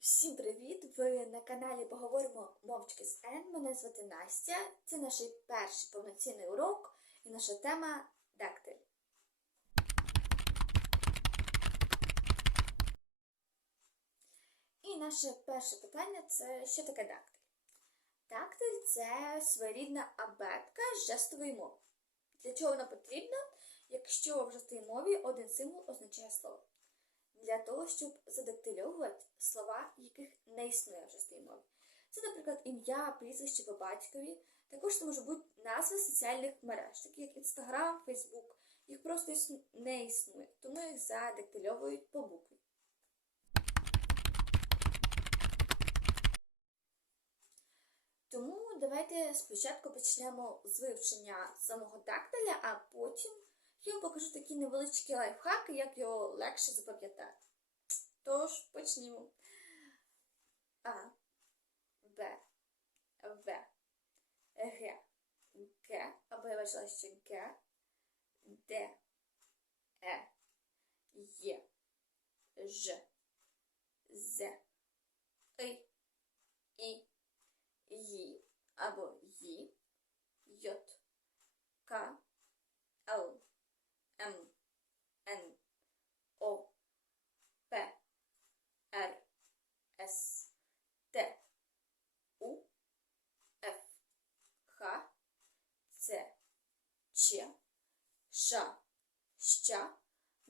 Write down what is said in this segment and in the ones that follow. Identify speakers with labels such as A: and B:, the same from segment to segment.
A: Всім привіт! Ви на каналі Поговоримо мовчки з Н. Мене звати Настя. Це наш перший повноцінний урок і наша тема дактиль. І наше перше питання це що таке дактиль? Дактиль це своєрідна абетка з жестової мови. Для чого вона потрібна, якщо в жестовій мові один символ означає слово? Для того, щоб задактильовувати не існує в жестовій мові. Це, наприклад, ім'я, прізвище по батькові. Також це можуть бути назви соціальних мереж, такі як Інстаграм, Фейсбук. Їх просто не існує, тому їх задактильовують по букві. Тому давайте спочатку почнемо з вивчення самого дактиля, а потім я вам покажу такі невеличкі лайфхаки, як його легше запам'ятати. Тож почнімо. А, Б, В, Г, Г, або я бачила ще Г, Д, Е, Є, Ж,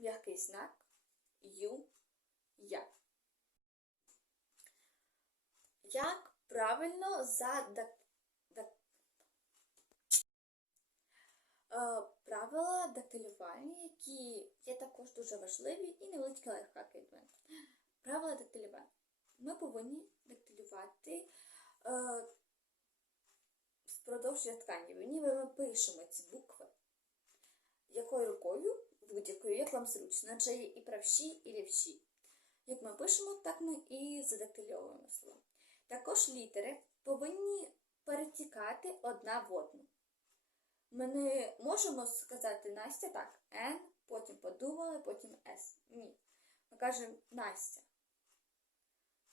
A: м'який знак, Ю, Я. Як правильно задак... дак- Е, правила дактилювання, які є також дуже важливі і невеличкі лайфхаки від. Правила дактилювання. Ми повинні дактилювати е, впродовж рядкання. Ніби ми пишемо ці букви. Якою рукою? Будь-якою, як вам зручно. Адже є і правші, і лівші. Як ми пишемо, так ми і задактильовуємо слова. Також літери повинні перетікати одна в одну. Ми не можемо сказати Настя так, Н, потім подумали, потім С. Ні. Ми кажемо Настя.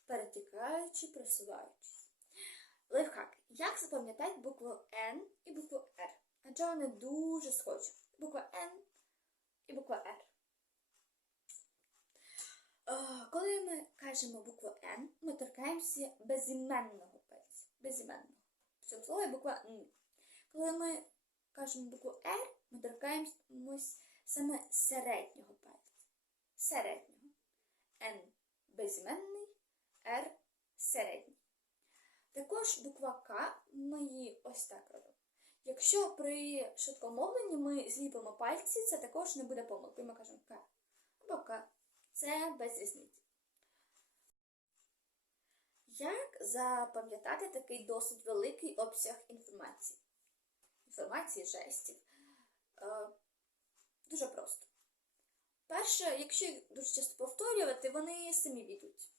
A: Перетікаючи, просуваючись. Лайфхак. Як запам'ятати букву Н і букву Р? Адже вони дуже схожі. Буква Н і буква Р. Е, Коли ми кажемо букву Н, ми торкаємося безіменного пальця. Безіменного. В цьому слові буква Н. Коли ми кажемо букву Р, ми торкаємось саме середнього пальця. Середнього. Н безіменний, Р середній. Також буква К ми її ось так робимо. Якщо при швидкомовленні ми зліпимо пальці, це також не буде помилкою. Ми кажемо К або К. Це без різниці. Як запам'ятати такий досить великий обсяг інформації? Інформації, жестів. Е, дуже просто. Перше, якщо їх дуже часто повторювати, вони самі відуть.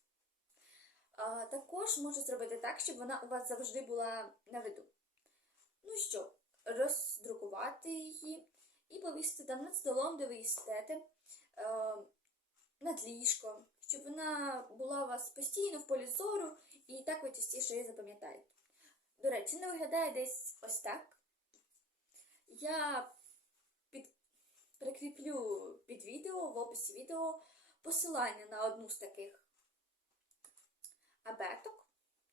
A: Е, також можу зробити так, щоб вона у вас завжди була на виду. Ну що, роздрукувати її і повісити там над столом, де ви їстете, е, над ліжком, щоб вона була у вас постійно в полі зору, і так ви частіше її запам'ятаєте. До речі, не виглядає десь ось так. Я під... прикріплю під відео, в описі відео посилання на одну з таких абеток,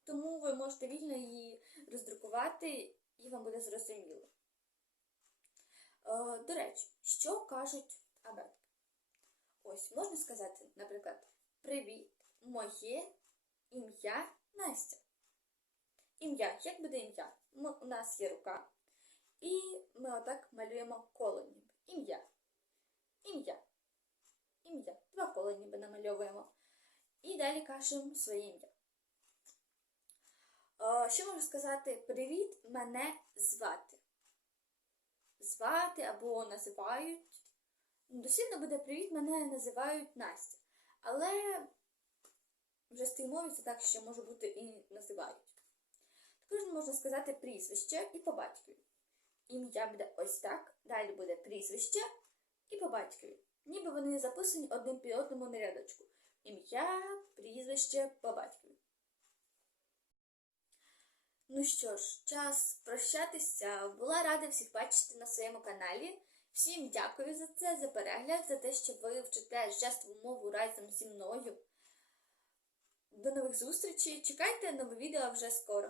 A: тому ви можете вільно її роздрукувати і вам буде зрозуміло. Е, До речі, що кажуть абетки? Ось можна сказати, наприклад, Привіт, моє ім'я Настя. Ім'я, як буде ім'я? У нас є рука. І ми отак малюємо коло ніби. Ім'я. Ім'я. Ім'я. Два кола ніби намальовуємо. І далі кажемо своє ім'я. Е, Що можу сказати? Привіт, мене звати. Звати або називають. Ну, Дослідно буде привіт, мене називають Настя. Але в жестовій мові це так, що може бути і називають. Також можна сказати прізвище і по батькові. Ім'я буде ось так, далі буде прізвище і по батькові. Ніби вони записані один під одному на рядочку. ім'я, прізвище по батькові. Ну що ж, час прощатися. Була рада всіх бачити на своєму каналі. Всім дякую за це, за перегляд, за те, що ви вчите жестову мову разом зі мною. До нових зустрічей. Чекайте нове відео вже скоро.